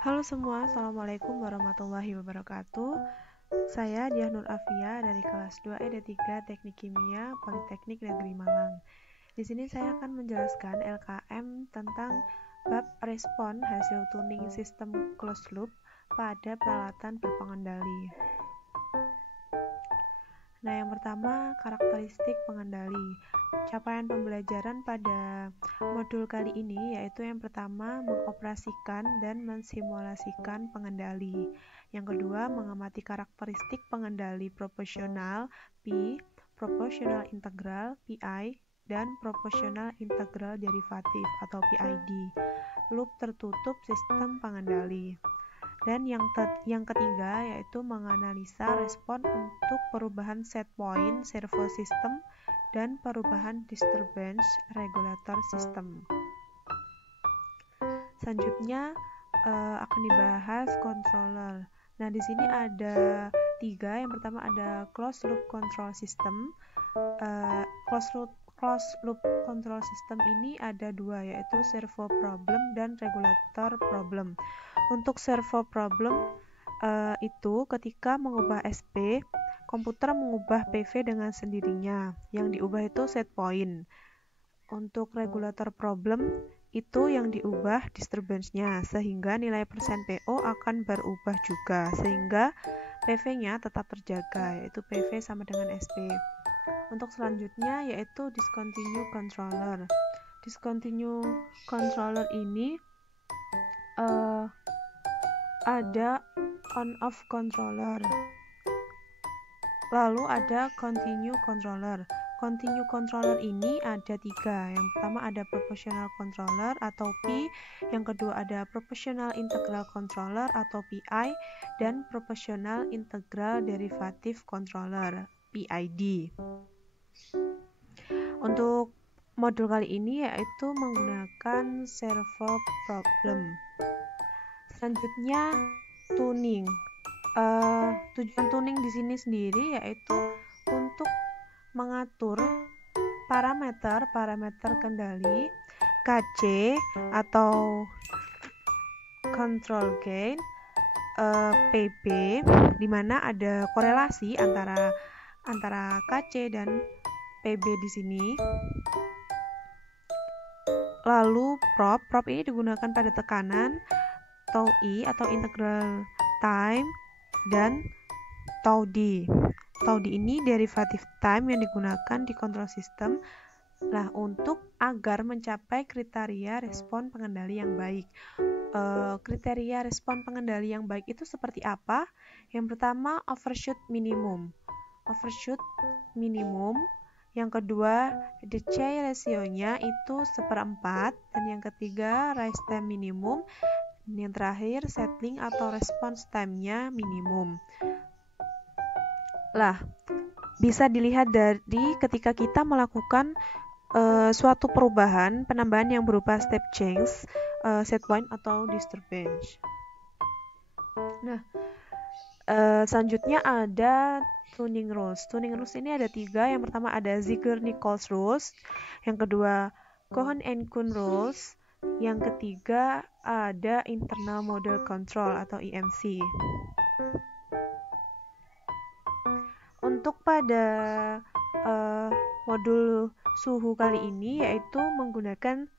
Halo semua, Assalamualaikum warahmatullahi wabarakatuh. Saya Diah Nur Afia dari kelas 2 ED3 Teknik Kimia Politeknik Negeri Malang. Di sini saya akan menjelaskan LKM tentang bab respon hasil tuning sistem closed loop pada peralatan berpengendali. Nah, yang pertama, karakteristik pengendali. Capaian pembelajaran pada modul kali ini yaitu yang pertama, mengoperasikan dan mensimulasikan pengendali. Yang kedua, mengamati karakteristik pengendali proporsional P, proporsional integral PI, dan proporsional integral derivatif atau PID. Loop tertutup sistem pengendali. Dan yang ketiga yaitu menganalisa respon untuk perubahan set point servo system dan perubahan disturbance regulator system. Selanjutnya akan dibahas controller. Nah, di sini ada 3. Yang pertama ada closed loop control system. Closed loop control system ini ada 2, yaitu servo problem dan regulator problem. Untuk servo problem itu ketika mengubah SP, komputer mengubah PV dengan sendirinya. Yang diubah itu set point. Untuk regulator problem itu yang diubah disturbance-nya, sehingga nilai persen PO akan berubah juga, sehingga PV-nya tetap terjaga, yaitu PV sama dengan SP. Untuk selanjutnya yaitu discontinue controller. Discontinue controller ini ada on-off controller. Lalu ada continue controller. Continue controller ini ada 3. Yang pertama ada proportional controller atau P, yang kedua ada proportional integral controller atau PI, dan proportional integral derivative controller PID. Untuk modul kali ini yaitu menggunakan servo problem. Selanjutnya tuning. Tujuan tuning di sini sendiri yaitu untuk mengatur parameter kendali KC atau control gain, PB, di mana ada korelasi antara KC dan PB di sini. Lalu prop ini digunakan pada tekanan, tau I atau integral time, dan tau D. Tau D ini derivative time yang digunakan di control system. Nah, untuk agar mencapai kriteria respon pengendali yang baik. Kriteria respon pengendali yang baik itu seperti apa? Yang pertama, overshoot minimum. Yang kedua, decay ratio-nya itu 1/4. Dan yang ketiga, rise time minimum. Dan yang terakhir, settling atau response time-nya minimum. Lah, bisa dilihat dari ketika kita melakukan suatu perubahan, penambahan yang berupa step change, set point atau disturbance. Nah, selanjutnya ada tuning rules. Tuning rules ini ada 3. Yang pertama ada Ziegler-Nichols rules, yang kedua Cohen and Kun rules, yang ketiga ada internal model control atau IMC. Untuk pada modul suhu kali ini yaitu menggunakan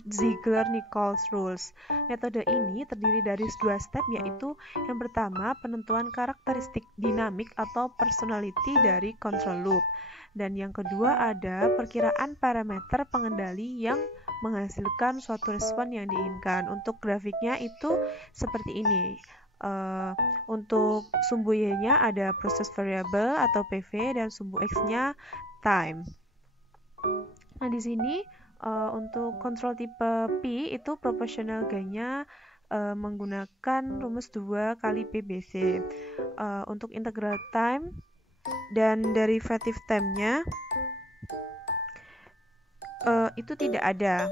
Ziegler-Nichols rules. Metode ini terdiri dari 2 step, yaitu yang pertama penentuan karakteristik dinamik atau personality dari control loop, dan yang kedua ada perkiraan parameter pengendali yang menghasilkan suatu respon yang diinginkan. Untuk grafiknya itu seperti ini. Untuk sumbu Y-nya ada process variable atau PV, dan sumbu X-nya time. Nah, di sini untuk kontrol tipe P itu proportional gain-nya menggunakan rumus 2 kali PBC. Untuk integral time dan derivative time-nya itu tidak ada.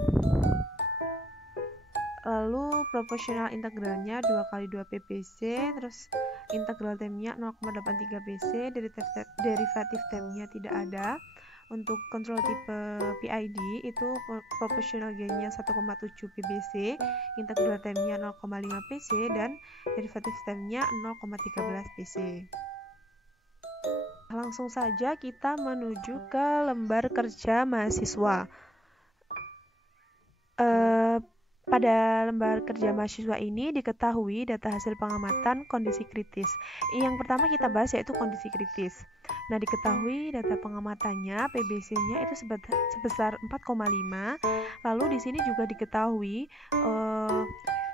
Lalu proporsional integralnya 2 kali 2 PBC, terus integral time-nya 0,83 BC, derivative time-nya tidak ada. Untuk kontrol tipe PID itu proportional gain-nya 1,7 PBC, integral time-nya 0,5 PC, dan derivative time-nya 0,13 PC. Langsung saja kita menuju ke lembar kerja mahasiswa. Pada lembar kerja mahasiswa ini diketahui data hasil pengamatan kondisi kritis. Yang pertama kita bahas yaitu kondisi kritis. Nah, diketahui data pengamatannya PBC-nya itu sebesar 4,5. Lalu di sini juga diketahui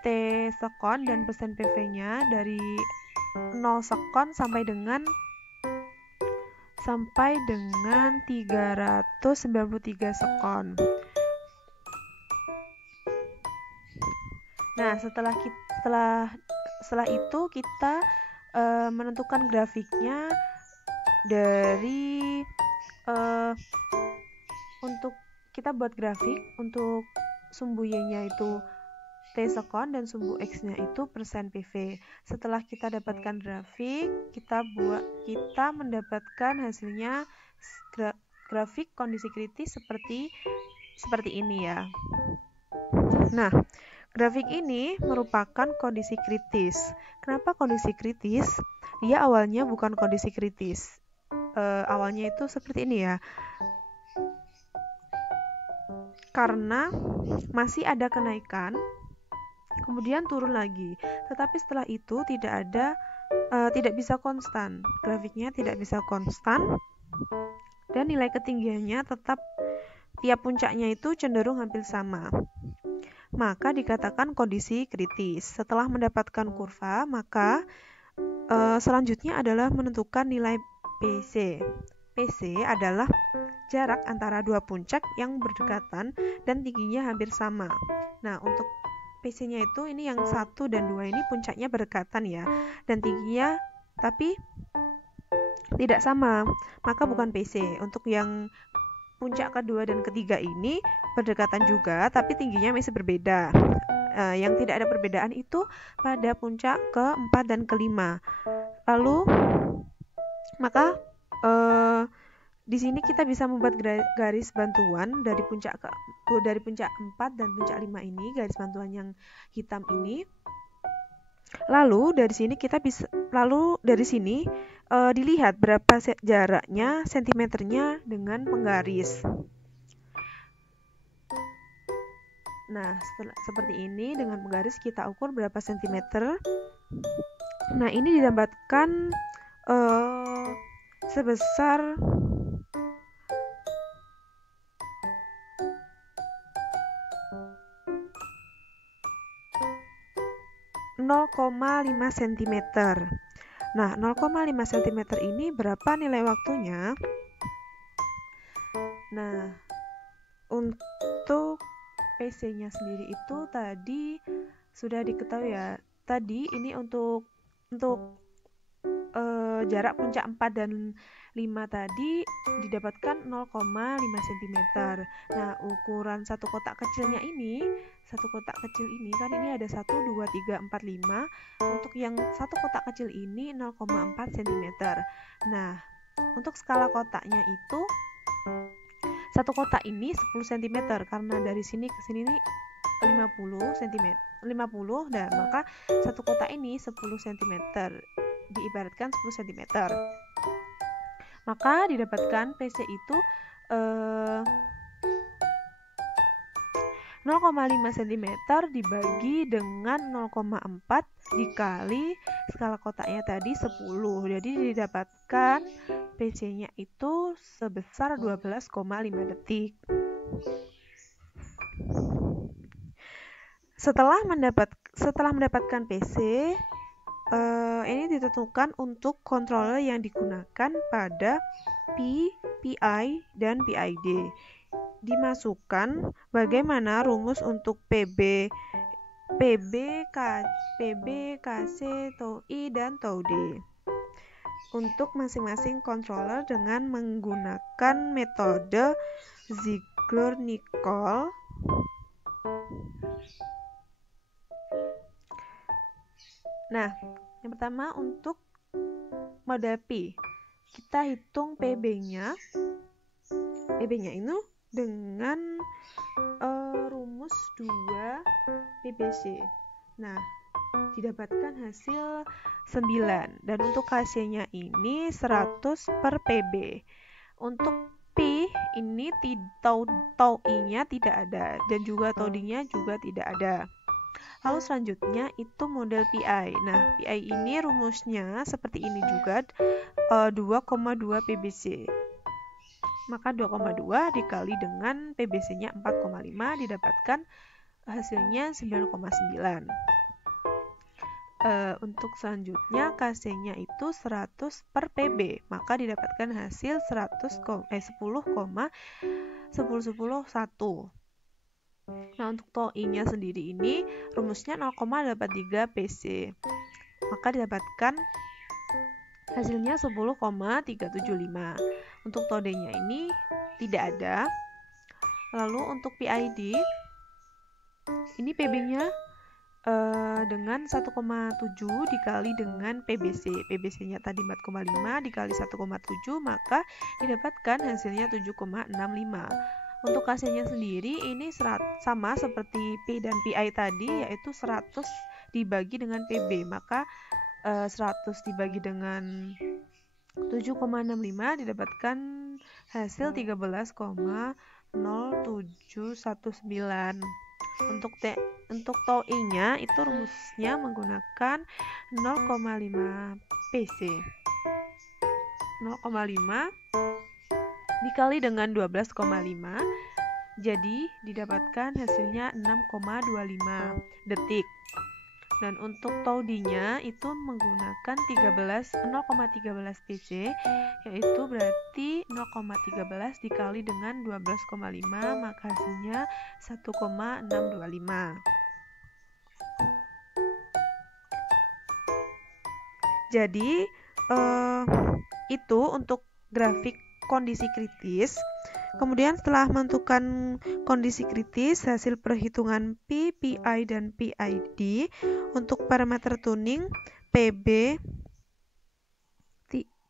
T sekon dan persen PV-nya dari 0 sekon sampai dengan 393 sekon. Nah, setelah itu kita menentukan grafiknya dari untuk kita buat grafik untuk sumbu Y-nya itu T sekon dan sumbu X-nya itu persen PV. Setelah kita dapatkan grafik, kita mendapatkan hasilnya grafik kondisi kritis seperti ini ya. Nah, grafik ini merupakan kondisi kritis. Kenapa kondisi kritis? Dia awalnya bukan kondisi kritis. Awalnya itu seperti ini ya. Karena masih ada kenaikan, kemudian turun lagi. Tetapi setelah itu tidak bisa konstan. Grafiknya tidak bisa konstan dan nilai ketinggiannya tetap tiap puncaknya itu cenderung hampir sama. Maka dikatakan kondisi kritis. Setelah mendapatkan kurva, maka selanjutnya adalah menentukan nilai PC. PC adalah jarak antara dua puncak yang berdekatan dan tingginya hampir sama. Nah, untuk PC-nya itu ini yang 1 dan 2 ini puncaknya berdekatan ya, dan tingginya tapi tidak sama, maka bukan PC. Untuk yang puncak kedua dan ketiga ini berdekatan juga, tapi tingginya masih berbeda. Yang tidak ada perbedaan itu pada puncak keempat dan kelima. Lalu, maka di sini kita bisa membuat garis bantuan dari puncak 4 dan puncak 5 ini, garis bantuan yang hitam ini. Lalu dari sini dilihat berapa jaraknya sentimeternya dengan penggaris. Nah, seperti ini dengan penggaris kita ukur berapa sentimeter. Nah, ini didapatkan sebesar 0,5 cm. Nah, 0,5 cm ini berapa nilai waktunya? Nah, untuk PC-nya sendiri itu tadi sudah diketahui ya. Tadi ini untuk jarak puncak 4 dan 5 tadi didapatkan 0,5 cm. Nah, ukuran satu kotak kecilnya ini, kan ini ada 1, 2, 3, 4, 5. Untuk yang satu kotak kecil ini 0,4 cm. Nah, untuk skala kotaknya itu satu kotak ini 10 cm karena dari sini ke sini ini 50 cm. Dan maka satu kotak ini 10 cm. Diibaratkan 10 cm. Maka didapatkan PC itu 0,5 cm dibagi dengan 0,4 dikali skala kotaknya tadi 10. Jadi didapatkan PC-nya itu sebesar 12,5 detik. Setelah mendapatkan PC, ini ditentukan untuk controller yang digunakan pada P, PI, dan PID. Dimasukkan bagaimana rumus untuk PB, KC, tau I, dan tau D untuk masing-masing controller dengan menggunakan metode Ziegler-Nichols. Nah, yang pertama untuk model P, kita hitung PB-nya PB-nya itu dengan rumus 2 PBC. Nah, didapatkan hasil 9 dan untuk KC-nya ini 100 per PB. Untuk P ini tau I-nya tidak ada dan juga tau D-nya juga tidak ada. Lalu selanjutnya itu model PI. Nah, PI ini rumusnya seperti ini juga, 2,2 PBC. Maka 2,2 dikali dengan PBC-nya 4,5 didapatkan hasilnya 9,9. Untuk selanjutnya KC-nya itu 100 per PB, maka didapatkan hasil 10,1. Nah, untuk tau I-nya sendiri ini rumusnya 0,83 PC, maka didapatkan hasilnya 10,375. Untuk tau D-nya ini tidak ada. Lalu untuk PID ini PB-nya dengan 1,7 dikali dengan PBC. PBC-nya tadi 4,5 dikali 1,7, maka didapatkan hasilnya 7,65. Untuk KC-nya sendiri ini sama seperti P dan PI tadi, yaitu 100 dibagi dengan PB, maka 100 dibagi dengan 7,65 didapatkan hasil 13,0719. Untuk tau I-nya itu rumusnya menggunakan 0,5 PC. 0,5 dikali dengan 12,5, jadi didapatkan hasilnya 6,25 detik. Dan untuk tau D-nya itu menggunakan 0,13 PC, yaitu berarti 0,13 dikali dengan 12,5, maka hasilnya 1,625. Jadi itu untuk grafik kondisi kritis. Kemudian setelah menentukan kondisi kritis, hasil perhitungan P, PI, dan PID untuk parameter tuning PB,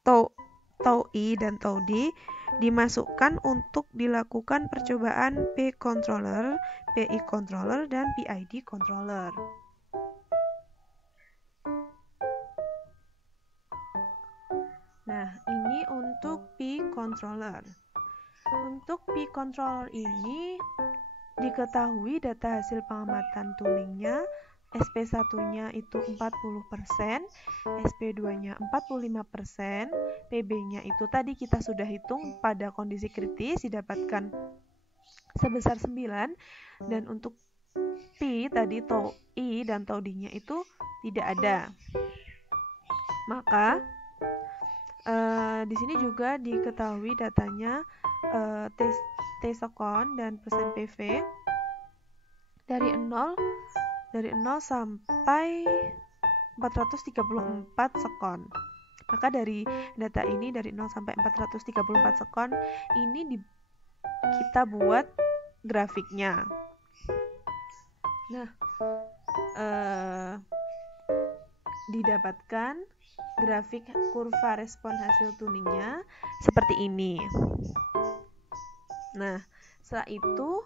tau I, dan tau D dimasukkan untuk dilakukan percobaan P controller, PI controller, dan PID controller. Nah, ini untuk P controller. Untuk P controller ini diketahui data hasil pengamatan tuningnya, SP1-nya itu 40%, SP2-nya 45%, PB-nya itu tadi kita sudah hitung pada kondisi kritis didapatkan sebesar 9, dan untuk P tadi tau I dan tau D-nya itu tidak ada. Maka di sini juga diketahui datanya T-sekon dan persen PV dari 0 sampai 434 sekon. Maka dari data ini dari 0 sampai 434 sekon ini kita buat grafiknya. Nah, didapatkan grafik kurva respon hasil tuningnya seperti ini. Nah, setelah itu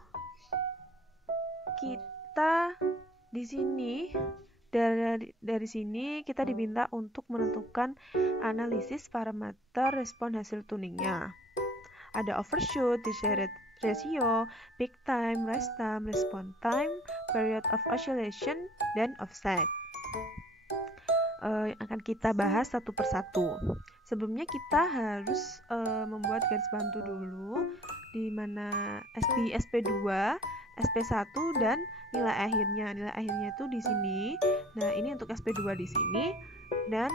kita di sini dari sini kita diminta untuk menentukan analisis parameter respon hasil tuningnya. Ada overshoot, desire ratio, peak time, rest time, response time, period of oscillation, dan offset. Yang akan kita bahas satu persatu. Sebelumnya kita harus membuat garis bantu dulu, di mana di SP2, SP1 dan nilai akhirnya. Nilai akhirnya itu di sini. Nah, ini untuk SP2 di sini dan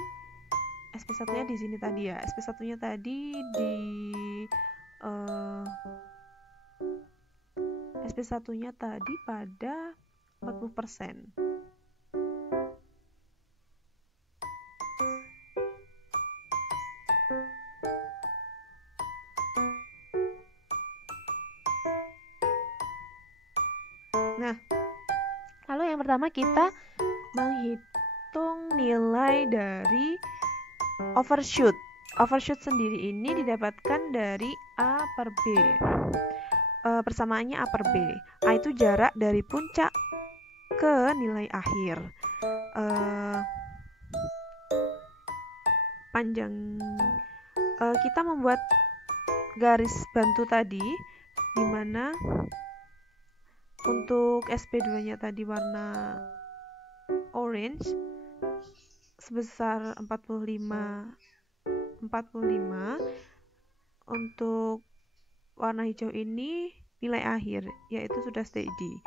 SP1-nya di sini tadi ya. SP1-nya tadi di SP1-nya tadi pada 40%. Nah, lalu yang pertama kita menghitung nilai dari overshoot. overshoot sendiri ini didapatkan dari A per B. Persamaannya A per B. A itu jarak dari puncak ke nilai akhir. Panjang kita membuat garis bantu tadi, di mana untuk SP2-nya tadi warna orange sebesar 45. Untuk warna hijau ini nilai akhir, yaitu sudah steady.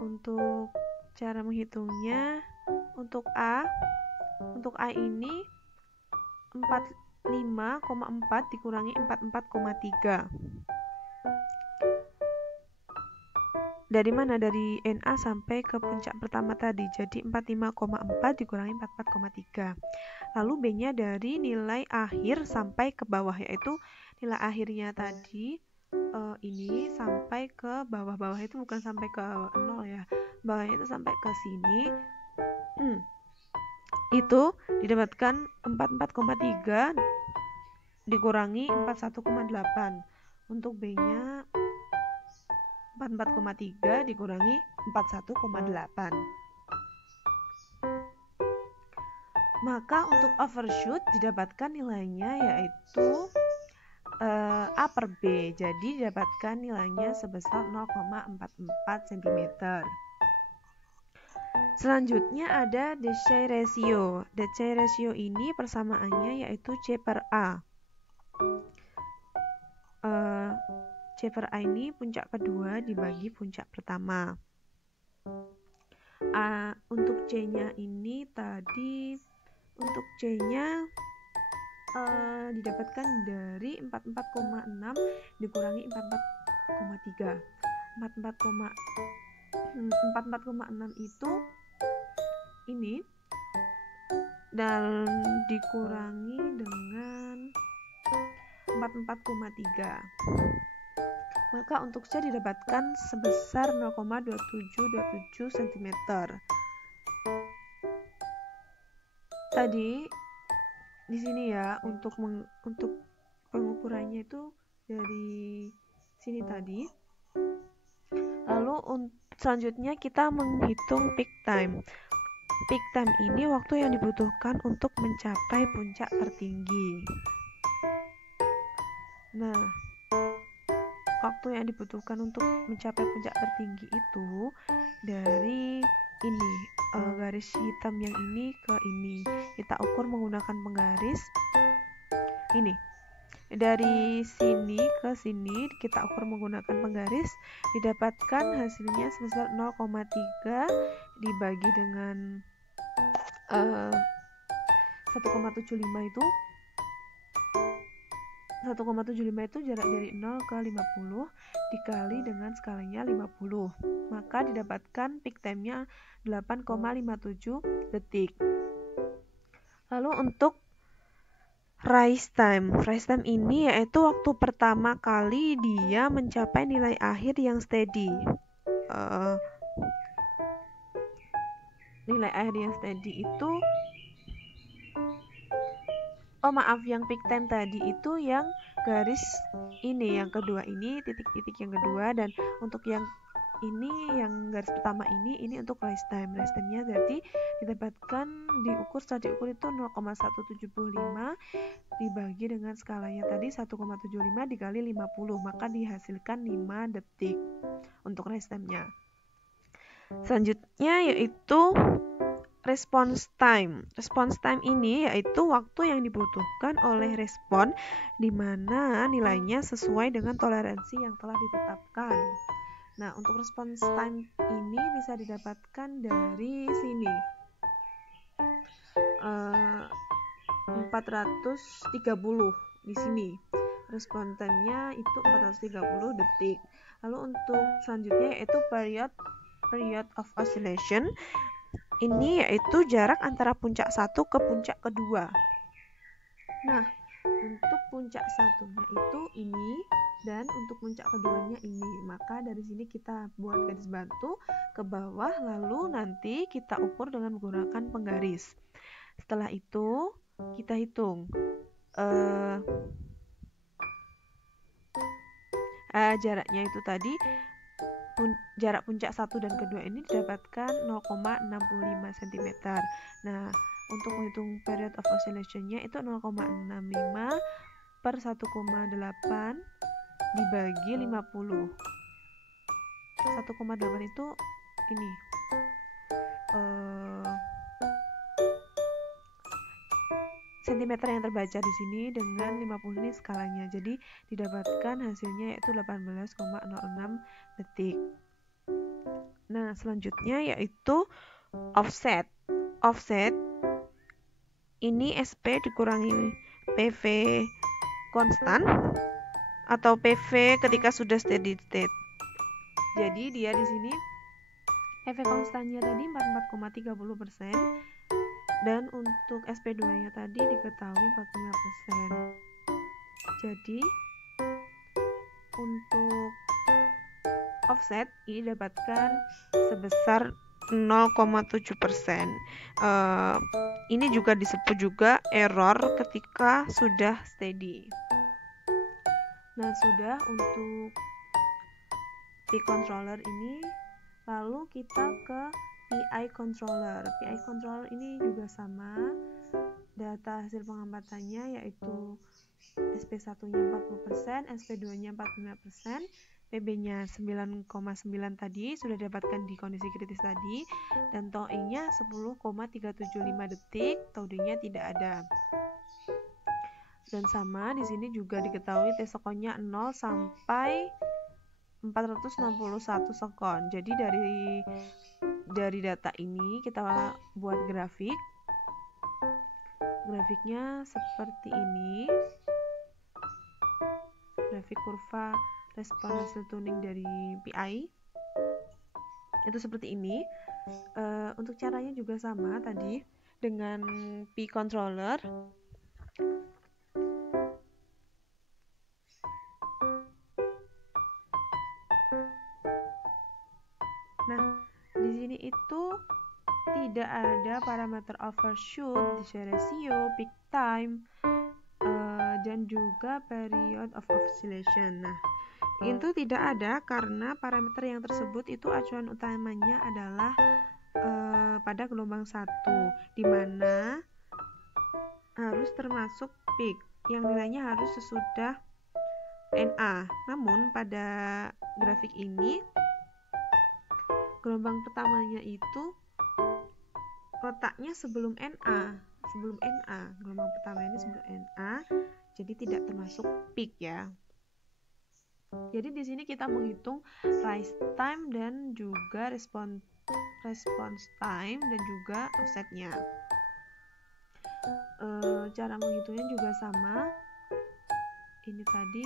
Untuk cara menghitungnya, untuk A ini 45,4 dikurangi 44,3. Dari mana? Dari NA sampai ke puncak pertama tadi. Jadi 45,4 dikurangi 44,3. Lalu B-nya dari nilai akhir sampai ke bawah, yaitu nilai akhirnya tadi ini sampai ke bawah. Bawah itu bukan sampai ke 0 ya. Bawahnya itu sampai ke sini. Itu didapatkan 44,3 dikurangi 41,8. Untuk B-nya 44,3 dikurangi 41,8. Maka untuk overshoot didapatkan nilainya yaitu A per B. Jadi didapatkan nilainya sebesar 0,44 cm. Selanjutnya ada Decay ratio. Decay ratio ini persamaannya yaitu C per A. C per A ini puncak kedua dibagi puncak pertama. Untuk C-nya ini tadi, untuk C-nya didapatkan dari 44,6 dikurangi 44,3. 44,6 itu ini, dan dikurangi dengan 44,3. Maka untuk C didapatkan sebesar 0,2727 cm. Tadi di sini ya, untuk pengukurannya itu dari sini tadi. Lalu selanjutnya kita menghitung peak time. Peak time ini waktu yang dibutuhkan untuk mencapai puncak tertinggi. Nah, waktu yang dibutuhkan untuk mencapai puncak tertinggi itu dari ini, garis hitam yang ini ke ini. Kita ukur menggunakan penggaris. Ini. Dari sini ke sini kita ukur menggunakan penggaris, didapatkan hasilnya sebesar 0,3 dibagi dengan 1,75 itu 1,75 itu jarak dari 0 ke 50 dikali dengan skalanya 50. Maka didapatkan peak time-nya 8,57 detik. Lalu untuk rise time ini yaitu waktu pertama kali dia mencapai nilai akhir yang steady. Nilai akhir yang steady itu, yang peak time tadi itu yang garis ini, yang kedua ini, titik-titik yang kedua, dan untuk yang ini, yang garis pertama ini untuk rise time. Rise time-nya berarti didapatkan setelah diukur itu 0,175 dibagi dengan skalanya tadi 1,75 dikali 50, maka dihasilkan 5 detik untuk rise time-nya. Selanjutnya yaitu response time. Response time ini yaitu waktu yang dibutuhkan oleh respon di mana nilainya sesuai dengan toleransi yang telah ditetapkan. Nah, untuk response time ini bisa didapatkan dari sini. 430 di sini. Response time-nya itu 430 detik. Lalu untuk selanjutnya yaitu period of oscillation. Ini yaitu jarak antara puncak 1 ke puncak kedua. Nah, untuk puncak satunya itu ini dan untuk puncak keduanya ini. Maka dari sini kita buat garis bantu ke bawah, lalu nanti kita ukur dengan menggunakan penggaris. Setelah itu kita hitung jaraknya itu tadi, jarak puncak 1 dan kedua ini didapatkan 0,65 cm. Nah, untuk menghitung period of oscillation-nya itu 0,65 per 1,8 dibagi 50. 1,8 itu ini sentimeter yang terbaca di sini, dengan 50 ini skalanya. Jadi didapatkan hasilnya yaitu 18,06 detik. Nah, selanjutnya yaitu offset. Offset ini SP dikurangi PV konstan atau PV ketika sudah steady state. Jadi dia di sini PV konstannya tadi 44,30%. Dan untuk SP2-nya tadi diketahui 45%. Jadi untuk offset ini didapatkan sebesar 0,7%. Ini juga disebut juga error ketika sudah steady. Nah, sudah untuk P controller ini, lalu kita ke PI controller. PI controller ini juga sama, data hasil pengamatannya yaitu SP1-nya 40%, SP2-nya 45%, PB-nya 9,9 tadi sudah didapatkan di kondisi kritis tadi, dan tau E-nya 10,375 detik, tau D-nya tidak ada. Dan sama di sini juga diketahui T-sekonnya 0 sampai 461 sekon. Jadi dari data ini kita buat grafik. Grafiknya seperti ini. Grafik kurva respon hasil tuning dari PI itu seperti ini. Untuk caranya juga sama tadi dengan P controller. Nah, di sini itu tidak ada parameter overshoot, dish ratio, peak time, dan juga period of oscillation. Nah, itu tidak ada karena parameter yang tersebut itu acuan utamanya adalah pada gelombang 1, di mana harus termasuk peak yang nilainya harus sesudah NA. Namun pada grafik ini gelombang pertamanya itu letaknya sebelum NA, gelombang pertama ini sebelum NA, jadi tidak termasuk peak ya. Jadi di sini kita menghitung rise time dan juga response time dan juga offsetnya. Cara menghitungnya juga sama. Ini tadi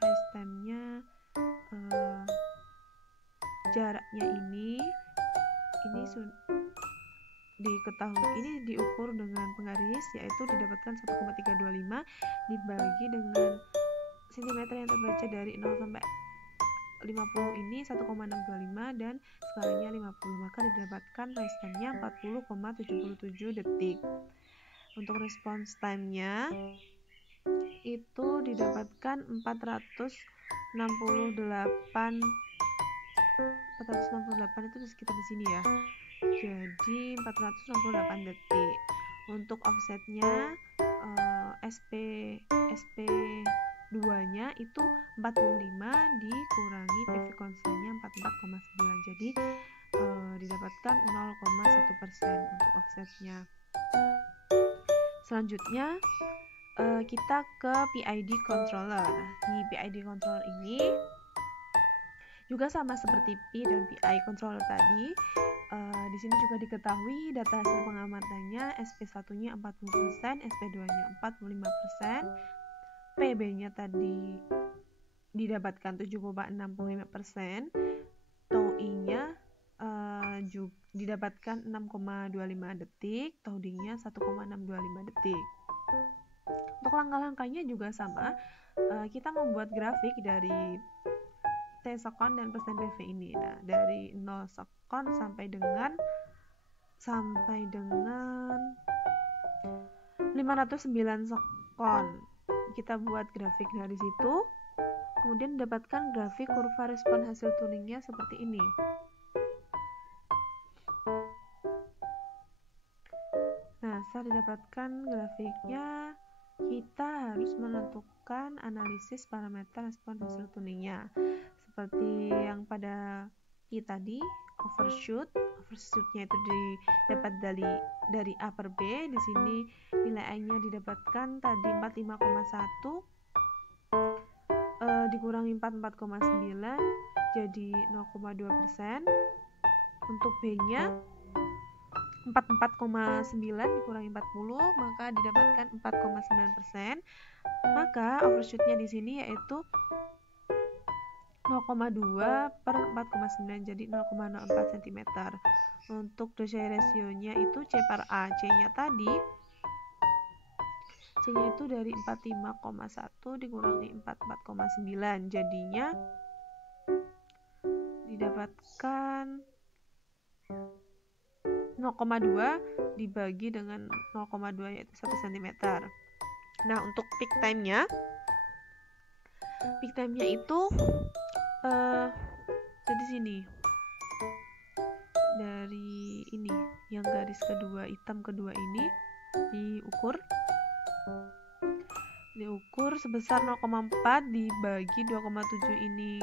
rise time-nya, jaraknya ini diketahui, ini diukur dengan penggaris yaitu didapatkan 1,325 dibagi dengan cm yang terbaca dari 0 sampai 50 ini 1,625 dan skalanya 50, maka didapatkan rise time-nya 40,77 detik. Untuk response time-nya itu didapatkan 468 itu di sekitar di sini ya. Jadi 468 detik. Untuk offsetnya SP2-nya itu 45 dikurangi PV konstannya 44,9. Jadi didapatkan 0,1% untuk offsetnya. Selanjutnya kita ke PID controller. Di PID controller ini juga sama seperti P dan PI controller tadi. Di sini juga diketahui data hasil pengamatannya SP1-nya 40%, SP2-nya 45%, PB-nya tadi didapatkan 7,65%, tau I-nya didapatkan 6,25 detik, tau D-nya 1,625 detik. Untuk langkah-langkahnya juga sama. Kita membuat grafik dari T sekon dan persen PV ini. Nah, dari 0 sekon sampai dengan 509 sekon. Kita buat grafik dari situ. Kemudian dapatkan grafik kurva respon hasil tuningnya seperti ini. Nah, setelah didapatkan grafiknya, kita harus menentukan analisis parameter respon hasil tuningnya. Seperti yang pada I tadi, overshootnya itu didapat dari A per B. Di sini nilai I-nya didapatkan tadi 45,1 dikurangi 44,9 jadi 0,2%. Untuk B-nya 44,9 dikurangi 40 maka didapatkan 4,9%. Maka overshootnya di sini yaitu 0,2 per 4,9 jadi 0,04 cm. Untuk Dosai rasionya itu C per A. C-nya tadi C-nya itu dari 45,1 dikurangi 44,9 jadinya didapatkan 0,2 dibagi dengan 0,2 yaitu 1 cm. Nah, untuk peak time-nya itu dari sini, dari ini yang garis kedua hitam kedua ini diukur sebesar 0,4 dibagi 2,7 ini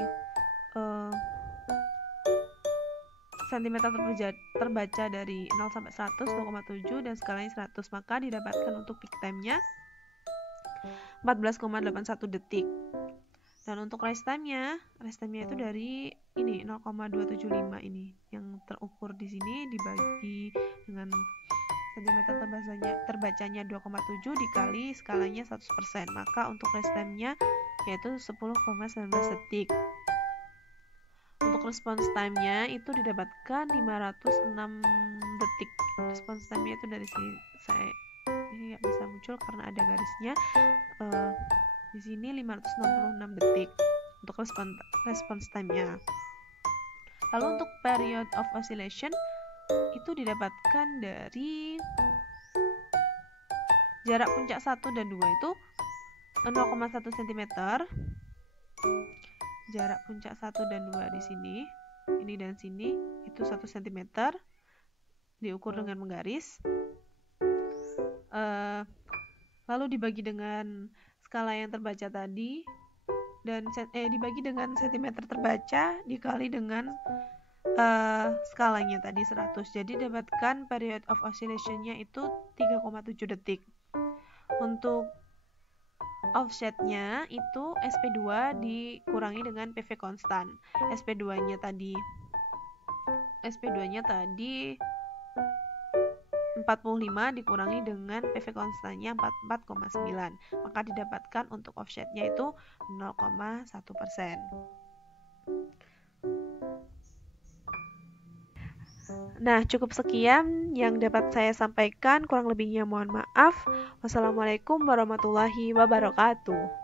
cm terbaca dari 0 sampai 100 2,7 dan skalanya 100, maka didapatkan untuk peak time-nya 14,81 detik. Dan untuk rest time-nya itu dari ini 0,275 ini yang terukur di sini dibagi dengan cm terbacanya 2,7 dikali skalanya 100%, maka untuk rest time-nya yaitu 10,19 detik. Untuk response time-nya itu didapatkan 506 detik. Response time-nya itu dari sini ini nggak bisa muncul karena ada garisnya. Di sini 566 detik untuk response time-nya. Lalu untuk period of oscillation itu didapatkan dari jarak puncak 1 dan 2 itu 0,1 cm. Jarak puncak 1 dan 2 di sini, ini dan sini itu 1 cm. Diukur dengan menggaris. Lalu dibagi dengan skala yang terbaca tadi dan dibagi dengan cm terbaca dikali dengan skalanya tadi 100. Jadi dapatkan period of oscillation-nya itu 3,7 detik. Untuk offset-nya itu SP2 dikurangi dengan PV konstan. SP2-nya tadi 45 dikurangi dengan PV konstannya 44,9, maka didapatkan untuk offsetnya itu 0,1%. Nah, cukup sekian yang dapat saya sampaikan, kurang lebihnya mohon maaf. Wassalamualaikum warahmatullahi wabarakatuh.